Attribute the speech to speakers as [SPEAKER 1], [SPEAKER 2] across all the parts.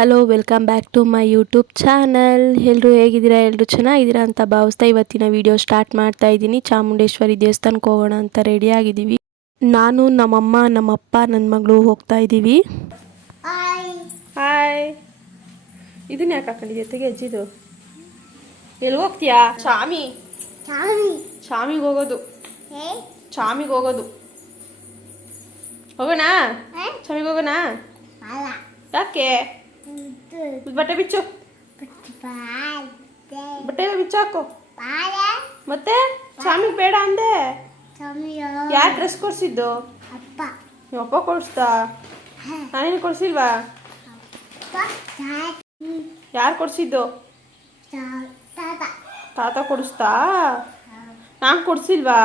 [SPEAKER 1] Hello welcome back to my YouTube channel. ಎಲ್ಲರೂ ಹೇಗಿದ್ದೀರಾ? ಎಲ್ಲರೂ ಚೆನ್ನಾಗಿದ್ದೀರಾ ಅಂತ ಭಾವಿಸ್ತಾ ಇವತ್ತಿನ ವಿಡಿಯೋ ಸ್ಟಾರ್ಟ್ ಮಾಡ್ತಾ ಇದ್ದೀನಿ. ಚಾಮುಂಡೇಶ್ವರಿ ದೇವಸ್ಥಾನಕ್ಕೆ ಹೋಗೋಣ ಅಂತ ರೆಡಿ ಆಗಿದ್ದೀವಿ. ನಾನು ನಮ್ಮಮ್ಮ ನಮ್ಮಪ್ಪ ನನ್ನ ಮಗಳು ಹೋಗ್ತಾ ಇದ್ದೀವಿ. ಹಾಯ್ ಇದನ್ನ ಯಾಕೆ ಹಾಕೊಂಡಿದ್ಯಾ ತೆಗೆ ಅಜ್ಜಿದು. ಎಲ್ಲಿ ಹೋಗ್ತೀಯಾ? ಚಾಮಿ. ಚಾಮಿಗೆ ಹೋಗೋದು. ಚಾಮಿಗೆ ಹೋಗೋದು. ಹೋಗೋಣ? ಚಾಮಿಗೆ ಹೋಗೋಣ? ಯಾಕೆ? ಬಟ್ಟೆ ಬಿಚ್ಚು. ಬಟ್ಟೆ ಬಿಚ್ಚಾಕು. ಮತ್ತೆ? ಸ್ವಾಮಿ ಬೇಡ ಅಂದೆ. ಯಾರು ಡ್ರೆಸ್ ಕೊಡ್ಸಿದ್ದು?
[SPEAKER 2] ಅಪ್ಪ.
[SPEAKER 1] ನಿಮ್ಮ ಅಪ್ಪ ಕೊಡಿಸ್ತಾ? ನಾನೇನು ಕೊಡ್ಸಿಲ್ವಾ? ಯಾರು ಕೊಡಿಸಿದ್ದು?
[SPEAKER 2] ತಾತ
[SPEAKER 1] ಕೊಡಿಸ್ತಾ? ನಾನು ಕೊಡ್ಸಿಲ್ವಾ?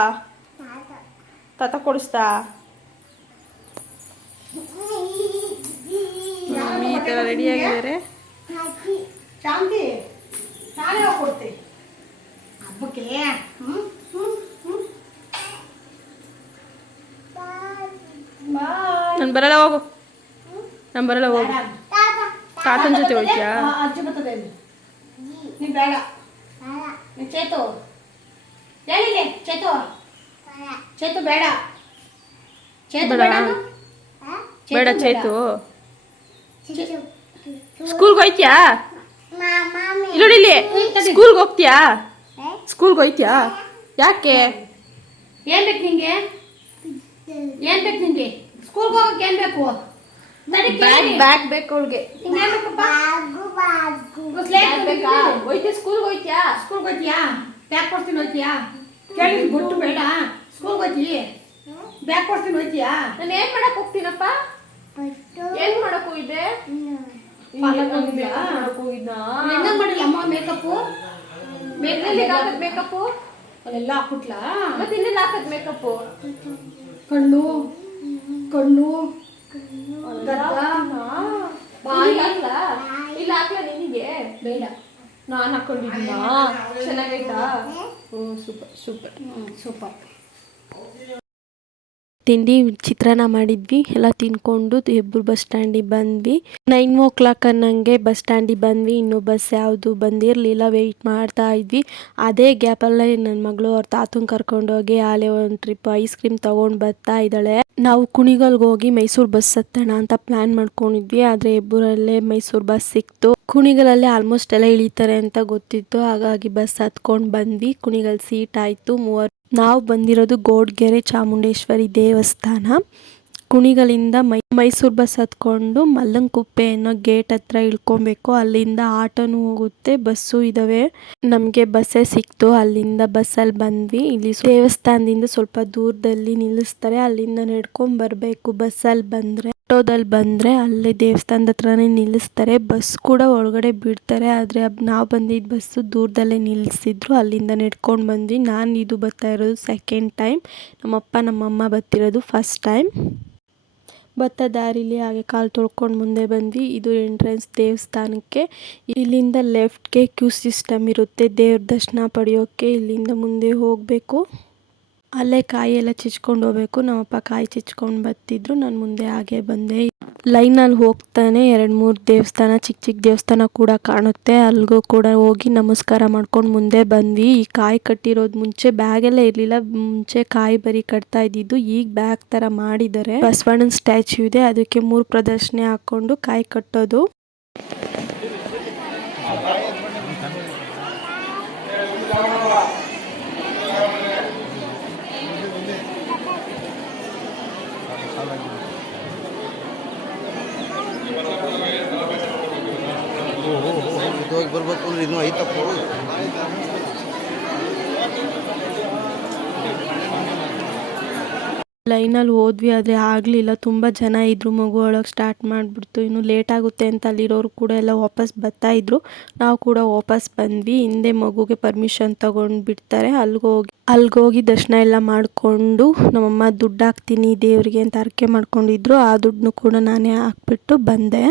[SPEAKER 1] ತಾತ ಕೊಡಿಸ್ತಾ? ಥರ ರೆಡಿ ಆಗಿದ್ದಾರೆ.
[SPEAKER 2] ಶಾಂತಿ ನಾನೇ ಕೊಡ್ತೆ ಹಬ್ಬಕ್ಕೆ ಹ್ಮ್ ಹ್ಮ್ ಹ್ಮ್.
[SPEAKER 1] ನಾನು ಬರಲ್ಲ ಹೋಗು. ನಾನು ಬರಲ್ಲ ಹೋಗು. ತಾತನ ಜೊತೆ ಹೋಗ್ತೀಯಾ?
[SPEAKER 2] ಅಜ್ಜಿ ಬರ್ತದೆ ನೀ ಬೇಡ. ಚೇತು. ಹೇಳಿದೆ ಚೇತು. ಚೇತು ಬೇಡ. ಚೇತು
[SPEAKER 1] ಬೇಡ?
[SPEAKER 2] ಬೇಡ. ಚೇತು.
[SPEAKER 1] ಸ್ಕೂಲ್ಗೆ ಹೋಯ್ತ್ಯಾ? ಇಲ್ಲಿ ಸ್ಕೂಲ್ಗೆ ಹೋಗ್ತೀಯಾ? ಸ್ಕೂಲ್ಗೆ ಹೋಯ್ತ್ಯಾ? ಯಾಕೆ?
[SPEAKER 2] ಏನ್ ಬೇಕು ನಿಂಗೆ? ಏನ್ ಬೇಕು ನಿಂಗೆ? ಸ್ಕೂಲ್ಗೆ ಹೋಗಕ್ಕೆ ಏನ್ ಬೇಕು?
[SPEAKER 1] ಬ್ಯಾಗ್ ಬೇಕು ಅವಳಿಗೆ. ಹೋಯ್ತೀಯ ಸ್ಕೂಲ್ಗೆ ಹೋಯ್ತ್ಯಾ?
[SPEAKER 2] ಸ್ಕೂಲ್ಗೆ ಹೋಗ್ತೀಯಾ ಬ್ಯಾಗ್ ಕೊಡ್ತೀನಿ ಹೋಗ್ತೀಯಾ ಕೇಳಿ ಬಿಟ್ಟು ಬೇಡ. ಸ್ಕೂಲ್ಗೆ ಹೋಗ್ತೀವಿ ಬ್ಯಾಗ್ ಕೊಡ್ತೀನಿ ಹೋಗ್ತೀಯಾ
[SPEAKER 1] ನಾನು ಏನ್ ಮಾಡಕ್ ಹೋಗ್ತೀನಪ್ಪ? ಏನ್ ಮಾಡಕ್ ಹೋಗಿದ್ದೆ?
[SPEAKER 2] ಪಾರ್ಲರ್ಗೆ ಹೋಗಿದ್ಯಾ?
[SPEAKER 1] ಮಾಡಕ್ ಹೋಗಿದ್ನಾ?
[SPEAKER 2] ಹೆಂಗ ಮಾಡಿಲ್ಲ ಅಮ್ಮ ಮೇಕಪ್
[SPEAKER 1] ಎಲ್ಲಿಗೆ ಹಾಕದ್ ಮೇಕಪ್
[SPEAKER 2] ಅಲ್ಲೆಲ್ಲ ಹಾಕ್ಬಿಟ್ಲಾ?
[SPEAKER 1] ಮತ್ತೆ ಇನ್ನೆಲ್ಲ ಹಾಕದ್ ಮೇಕಪ್
[SPEAKER 2] ಕಣ್ಣು ಕಣ್ಣು. ಬಾಯಿ.
[SPEAKER 1] ಇಲ್ಲ ಹಾಕ್ಲ? ನಿನಗೆ?
[SPEAKER 2] ಬೇಡ.
[SPEAKER 1] ನಾನ್ ಹಾಕೊಂಡಿದ್ದೀನಾ? ಚೆನ್ನಾಗೈತಾ? ಹ್ಞೂ ಸೂಪರ್ ಸೂಪರ್.
[SPEAKER 2] ಸೂಪರ್.
[SPEAKER 1] ತಿಂಡಿ ಚಿತ್ರಾನ್ನ ಮಾಡಿದ್ವಿ. ಎಲ್ಲ ತಿನ್ಕೊಂಡು ಹೆಬ್ಬರು ಬಸ್ ಸ್ಟ್ಯಾಂಡಿಗೆ ಬಂದ್ವಿ. ನೈನ್ ಓ ಕ್ಲಾಕ್ ಅನ್ನಂಗೆ ಬಸ್ ಸ್ಟ್ಯಾಂಡಿಗೆ ಬಂದ್ವಿ. ಇನ್ನೂ ಬಸ್ ಯಾವುದು ಬಂದಿರಲಿಲ್ಲ. ವೆಯ್ಟ್ ಮಾಡ್ತಾ ಇದ್ವಿ. ಅದೇ ಗ್ಯಾಪಲ್ಲೇ ನನ್ನ ಮಗಳು ಅವ್ರ ತಾತನ ಕರ್ಕೊಂಡೋಗಿ ಆಲೆ ಒಂದು ಟ್ರಿಪ್ ಐಸ್ ಕ್ರೀಮ್ ತೊಗೊಂಡು ಬರ್ತಾ ಇದ್ದಾಳೆ. ನಾವು ಕುಣಿಗಲ್ಗೆ ಹೋಗಿ ಮೈಸೂರು ಬಸ್ ಹತ್ತೋಣ ಅಂತ ಪ್ಲ್ಯಾನ್ ಮಾಡ್ಕೊಂಡಿದ್ವಿ. ಆದರೆ ಹೆಬ್ಬೂರಲ್ಲೇ ಮೈಸೂರು ಬಸ್ ಸಿಕ್ತು. ಕುಣಿಗಲಲ್ಲೇ ಆಲ್ಮೋಸ್ಟ್ ಎಲ್ಲ ಇಳಿತಾರೆ ಅಂತ ಗೊತ್ತಿತ್ತು. ಹಾಗಾಗಿ ಬಸ್ ಹತ್ಕೊಂಡು ಬಂದ್ವಿ. ಕುಣಿಗಲ್ ಸೀಟ್ ಆಯಿತು. ಮೂವರು ನಾವು ಬಂದಿರೋದು ಗೋಡ್ಗೆರೆ ಚಾಮುಂಡೇಶ್ವರಿ ದೇವಸ್ಥಾನ. ಕುಣಿಗಲಿಂದ ಮೈ, ಮೈಸೂರು ಬಸ್ ಹತ್ಕೊಂಡು ಮಲ್ಲಂಕುಪ್ಪೆ ಅನ್ನೋ ಗೇಟ್ ಹತ್ರ ಇಳ್ಕೊಬೇಕು. ಅಲ್ಲಿಂದ ಆಟೋನು ಹೋಗುತ್ತೆ, ಬಸ್ಸು ಇದಾವೆ. ನಮಗೆ ಬಸ್ಸೇ ಸಿಕ್ತು. ಅಲ್ಲಿಂದ ಬಸ್ಸಲ್ಲಿ ಬಂದ್ವಿ. ಇಲ್ಲಿ ದೇವಸ್ಥಾನದಿಂದ ಸ್ವಲ್ಪ ದೂರದಲ್ಲಿ ನಿಲ್ಲಿಸ್ತಾರೆ. ಅಲ್ಲಿಂದ ನಡ್ಕೊಂಡ್ ಬರಬೇಕು. ಬಸ್ಸಲ್ಲಿ ಬಂದ್ರೆ, ಆಟೋದಲ್ಲಿ ಬಂದ್ರೆ ಅಲ್ಲಿ ದೇವಸ್ಥಾನದ ಹತ್ರನೇ ನಿಲ್ಲಿಸ್ತಾರೆ. ಬಸ್ ಕೂಡ ಒಳಗಡೆ ಬಿಡ್ತಾರೆ ಆದ್ರೆ ನಾವು ಬಂದಿದ್ದ ಬಸ್ಸು ದೂರದಲ್ಲೇ ನಿಲ್ಲಿಸಿದ್ರು. ಅಲ್ಲಿಂದ ನಡ್ಕೊಂಡು ಬಂದ್ವಿ. ನಾನು ಇದು ಬರ್ತಾ ಇರೋದು ಸೆಕೆಂಡ್ ಟೈಮ್ ನಮ್ಮಪ್ಪ, ನಮ್ಮಮ್ಮ ಬರ್ತಿರೋದು ಫಸ್ಟ್ ಟೈಮ್ ಭತ್ತ ದಾರಿಲಿ ಹಾಗೆ ಕಾಲು ತೊಳ್ಕೊಂಡು ಮುಂದೆ ಬಂದ್ವಿ. ಇದು ಎಂಟ್ರೆನ್ಸ್ ದೇವಸ್ಥಾನಕ್ಕೆ. ಇಲ್ಲಿಂದ ಲೆಫ್ಟ್ಗೆ ಕ್ಯೂ ಸಿಸ್ಟಮ್ ಇರುತ್ತೆ. ದೇವ್ರ ದರ್ಶನ ಪಡೆಯೋಕ್ಕೆ ಇಲ್ಲಿಂದ ಮುಂದೆ ಹೋಗಬೇಕು. ಅಲ್ಲೇ ಕಾಯಿ ಎಲ್ಲ ಚಿಚ್ಕೊಂಡು ಹೋಗ್ಬೇಕು. ನಮ್ಮಪ್ಪ ಕಾಯಿ ಚಿಚ್ಕೊಂಡು ಬರ್ತಿದ್ರು. ನಾನು ಮುಂದೆ ಹಾಗೆ ಬಂದೆ. ಲೈನಲ್ಲಿ ಹೋಗ್ತಾನೆ. ಎರಡು ಮೂರು ದೇವಸ್ಥಾನ, ಚಿಕ್ಕ ಚಿಕ್ಕ ದೇವಸ್ಥಾನ ಕೂಡ ಕಾಣುತ್ತೆ. ಅಲ್ಲಿಗೂ ಕೂಡ ಹೋಗಿ ನಮಸ್ಕಾರ ಮಾಡ್ಕೊಂಡು ಮುಂದೆ ಬಂದ್ವಿ. ಈ ಕಾಯಿ ಕಟ್ಟಿರೋದು ಮುಂಚೆ ಬ್ಯಾಗೆಲ್ಲ ಇರಲಿಲ್ಲ. ಮುಂಚೆ ಕಾಯಿ ಬರಿ ಕಟ್ತಾ ಇದ್ದಿದ್ದು. ಈಗ ಬ್ಯಾಗ್ ಥರ ಮಾಡಿದ್ದಾರೆ. ಬಸವಣ್ಣನ ಸ್ಟ್ಯಾಚ್ಯೂ ಇದೆ. ಅದಕ್ಕೆ ಮೂರು ಪ್ರದರ್ಶನ ಹಾಕ್ಕೊಂಡು ಕಾಯಿ ಕಟ್ಟೋದು.
[SPEAKER 3] ಹೋಗಿ ಬರ್ಬೇಕು ಅಂದ್ರೆ ಇನ್ನೂ ಐತಪ್ಪ
[SPEAKER 1] ಲೈನಲ್ಲಿ ಹೋದ್ವಿ, ಆದರೆ ಆಗಲಿಲ್ಲ. ತುಂಬ ಜನ ಇದ್ದರು ಮಗು ಒಳಗೆ ಸ್ಟಾರ್ಟ್ ಮಾಡಿಬಿಡ್ತು. ಇನ್ನು ಲೇಟ್ ಆಗುತ್ತೆ ಅಂತ ಅಲ್ಲಿರೋರು ಕೂಡ ಎಲ್ಲ ವಾಪಸ್ ಬರ್ತಾಯಿದ್ರು ನಾವು ಕೂಡ ವಾಪಸ್ ಬಂದ್ವಿ. ಹಿಂದೆ ಮಗುಗೆ ಪರ್ಮಿಷನ್ ತಗೊಂಡು ಬಿಡ್ತಾರೆ. ಅಲ್ಲಿಗೆ ಹೋಗಿ ಅಲ್ಲಿಗೆ ಹೋಗಿ ದರ್ಶನ ಎಲ್ಲ ಮಾಡಿಕೊಂಡು ನಮ್ಮಮ್ಮ ದುಡ್ಡು ಹಾಕ್ತೀನಿ ದೇವರಿಗೆ ಅಂತ ಅರಕೆ ಮಾಡ್ಕೊಂಡಿದ್ರು. ಆ ದುಡ್ಡನ್ನು ಕೂಡ ನಾನೇ ಹಾಕ್ಬಿಟ್ಟು ಬಂದೆ.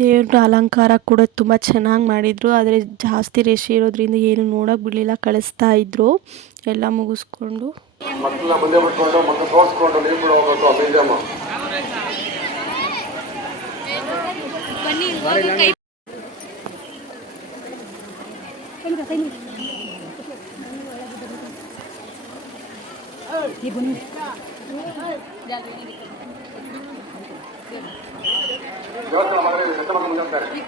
[SPEAKER 1] ದೇವ್ರ ಅಲಂಕಾರ ಕೂಡ ತುಂಬ ಚೆನ್ನಾಗಿ ಮಾಡಿದರು. ಆದರೆ ಜಾಸ್ತಿ ರಶ್ ಇರೋದ್ರಿಂದ ಏನು ನೋಡೋಕೆ ಬಿಡಲಿಲ್ಲ ಕಳಿಸ್ತಾ ಇದ್ರು. ಎಲ್ಲ ಮುಗಿಸ್ಕೊಂಡು.
[SPEAKER 4] ಮಕ್ಕಳನ್ನ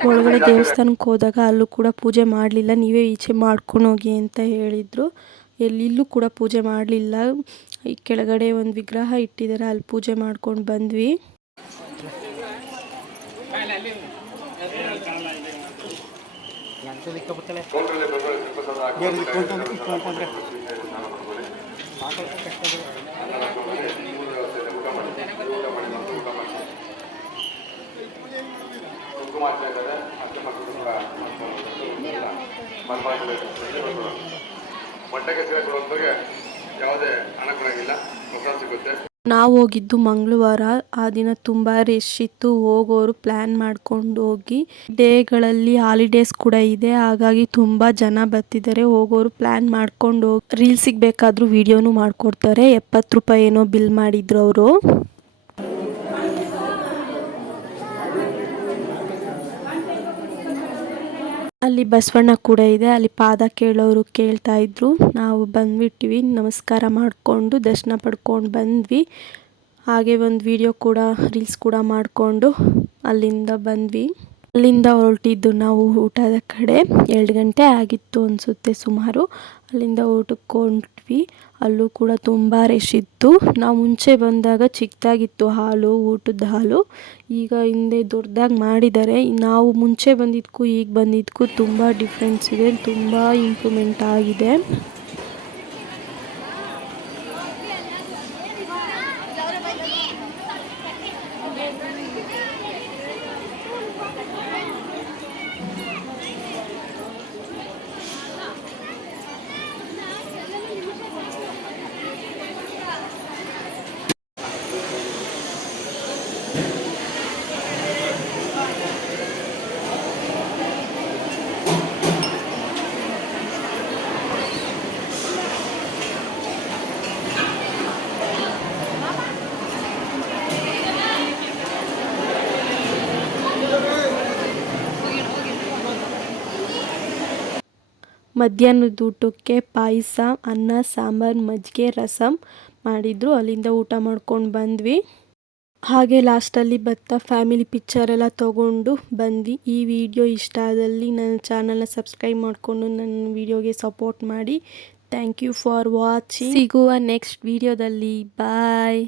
[SPEAKER 1] ಒಳಗಡೆ ದೇವಸ್ಥಾನಕ್ಕೆ ಹೋದಾಗ ಅಲ್ಲೂ ಕೂಡ ಪೂಜೆ ಮಾಡಲಿಲ್ಲ. ನೀವೇ ಈಚೆ ಮಾಡ್ಕೊಂಡು ಹೋಗಿ ಅಂತ ಹೇಳಿದರು. ಎಲ್ಲಿಲ್ಲೂ ಕೂಡ ಪೂಜೆ ಮಾಡಲಿಲ್ಲ. ಈ ಕೆಳಗಡೆ ಒಂದು ವಿಗ್ರಹ ಇಟ್ಟಿದ್ದಾರೆ. ಅಲ್ಲಿ ಪೂಜೆ ಮಾಡ್ಕೊಂಡು ಬಂದ್ವಿ.
[SPEAKER 4] ಕೊಂಡ್ರಲ್ಲಿ ಬೆಂಗಳೂರು ತಿರುಪತಿ ಹಾಕಿ ಕುಂಕುಮಾರ್ಚನೆ ಇದ್ದಾರೆ. ಅರ್ಚನೆ ಮಾಡ್ಕೊಂಡು ಕೂಡ ಮಾಡ್ಕೊಂಡು ಮೊಟ್ಟೆಗೆ ಸೀರೆ ಕೊಡುವಂಥವ್ರಿಗೆ ಯಾವುದೇ ಸಿಗುತ್ತೆ
[SPEAKER 1] ನಾವು ಹೋಗಿದ್ದು ಮಂಗಳವಾರ, ಆ ದಿನ ತುಂಬ ರಶ್ ಇತ್ತು. ಹೋಗೋರು ಪ್ಲ್ಯಾನ್ ಮಾಡ್ಕೊಂಡು ಹೋಗಿ, ಡೇಗಳಲ್ಲಿ ಹಾಲಿಡೇಸ್ ಕೂಡ ಇದೆ. ಹಾಗಾಗಿ ತುಂಬ ಜನ ಬರ್ತಿದ್ದಾರೆ. ಹೋಗೋರು ಪ್ಲ್ಯಾನ್ ಮಾಡ್ಕೊಂಡು ಹೋಗಿ ರೀಲ್ಸಿಗೆ ಬೇಕಾದರೂ ವೀಡಿಯೋನು ಮಾಡಿಕೊಡ್ತಾರೆ. ಎಪ್ಪತ್ತು ರೂಪಾಯಿ ಏನೋ ಬಿಲ್ ಮಾಡಿದ್ರು ಅವರು. ಅಲ್ಲಿ ಬಸವಣ್ಣ ಕೂಡ ಇದೆ. ಅಲ್ಲಿ ಪಾದ ಕೇಳೋರು ಕೇಳ್ತಾ ಇದ್ರು. ನಾವು ಬಂದ್ಬಿಟ್ಟಿವಿ. ನಮಸ್ಕಾರ ಮಾಡಿಕೊಂಡು ದರ್ಶನ ಪಡ್ಕೊಂಡು ಬಂದ್ವಿ. ಹಾಗೆ ಒಂದು ವಿಡಿಯೋ ಕೂಡ ರೀಲ್ಸ್ ಕೂಡ ಮಾಡಿಕೊಂಡು ಅಲ್ಲಿಂದ ಬಂದ್ವಿ. ಅಲ್ಲಿಂದ ಹೊರಟಿದ್ದು ನಾವು ಊಟದ ಕಡೆ. ಎರಡು ಗಂಟೆ ಆಗಿತ್ತು ಅನಿಸುತ್ತೆ ಸುಮಾರು. ಅಲ್ಲಿಂದ ಊಟಕ್ಕೆ ಹೊಂಟ್ವಿ ಅಲ್ಲೂ ಕೂಡ ತುಂಬ ರಶ್ ಇತ್ತು. ನಾವು ಮುಂಚೆ ಬಂದಾಗ ಚಿಕ್ಕದಾಗಿತ್ತು ಹಾಲು, ಊಟದ ಹಾಲು. ಈಗ ಹಿಂದೆ ದೊಡ್ಡದಾಗಿ ಮಾಡಿದ್ದಾರೆ. ನಾವು ಮುಂಚೆ ಬಂದಿದ್ದಕ್ಕೂ ಈಗ ಬಂದಿದ್ದಕ್ಕೂ ತುಂಬ ಡಿಫ್ರೆನ್ಸ್ ಇದೆ. ತುಂಬ ಇಂಪ್ರೂವ್ಮೆಂಟ್ ಆಗಿದೆ. ಮಧ್ಯಾಹ್ನದ ಊಟಕ್ಕೆ ಪಾಯಸ, ಅನ್ನ, ಸಾಂಬಾರು, ಮಜ್ಜಿಗೆ ರಸಮ್ ಮಾಡಿದ್ರು. ಅಲ್ಲಿಂದ ಊಟ ಮಾಡ್ಕೊಂಡು ಬಂದ್ವಿ. ಹಾಗೆ ಲಾಸ್ಟಲ್ಲಿ ಭತ್ತ ಫ್ಯಾಮಿಲಿ ಪಿಕ್ಚರ್ ಎಲ್ಲ ತೊಗೊಂಡು ಬಂದ್ವಿ. ಈ ವಿಡಿಯೋ ಇಷ್ಟ ಆದಲ್ಲಿ ನನ್ನ ಚಾನಲ್ನ ಸಬ್ಸ್ಕ್ರೈಬ್ ಮಾಡಿಕೊಂಡು ನನ್ನ ವಿಡಿಯೋಗೆ ಸಪೋರ್ಟ್ ಮಾಡಿ. ಥ್ಯಾಂಕ್ ಯು ಫಾರ್ ವಾಚಿಂಗ್ ಸಿಗುವ ನೆಕ್ಸ್ಟ್ ವಿಡಿಯೋದಲ್ಲಿ ಬಾಯ್